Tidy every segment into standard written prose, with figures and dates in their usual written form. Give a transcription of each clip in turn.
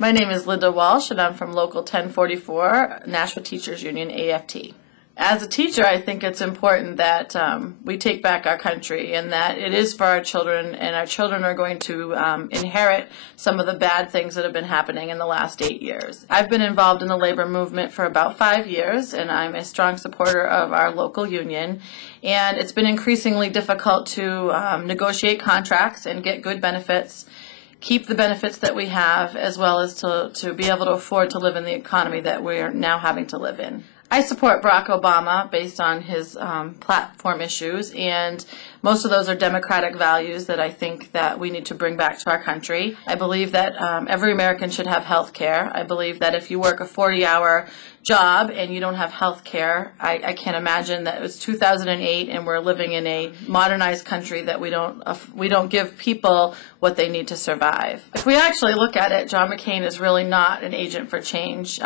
My name is Lynda Walsh, and I'm from Local 1044, Nashville Teachers Union, AFT. As a teacher, I think it's important that we take back our country, and that it is for our children, and our children are going to inherit some of the bad things that have been happening in the last 8 years. I've been involved in the labor movement for about 5 years, and I'm a strong supporter of our local union, and it's been increasingly difficult to negotiate contracts and get good benefits, keep the benefits that we have, as well as to be able to afford to live in the economy that we're now having to live in. I support Barack Obama based on his platform issues, and most of those are democratic values that I think that we need to bring back to our country. I believe that every American should have health care. I believe that if you work a 40-hour job and you don't have health care, I can't imagine that it was 2008 and we're living in a modernized country that we don't give people what they need to survive. If we actually look at it, John McCain is really not an agent for change.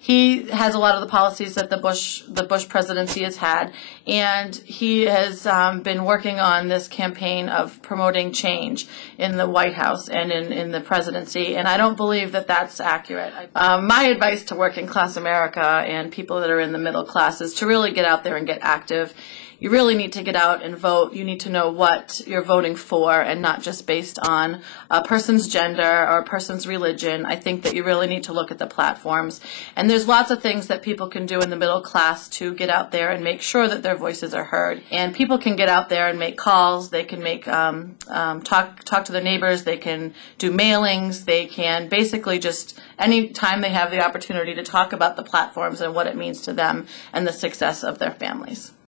He has a lot of the policies that the Bush presidency has had, and he has been working on this campaign of promoting change in the White House and in the presidency, and I don't believe that that's accurate. My advice to working class America and people that are in the middle class is to really get out there and get active. You really need to get out and vote. You need to know what you're voting for, and not just based on a person's gender or a person's religion. I think that you really need to look at the platforms. And there's lots of things that people can do in the middle class to get out there and make sure that their voices are heard. And people can get out there and make calls. They can make talk to their neighbors. They can do mailings. They can basically just, any time they have the opportunity, to talk about the platforms and what it means to them and the success of their families.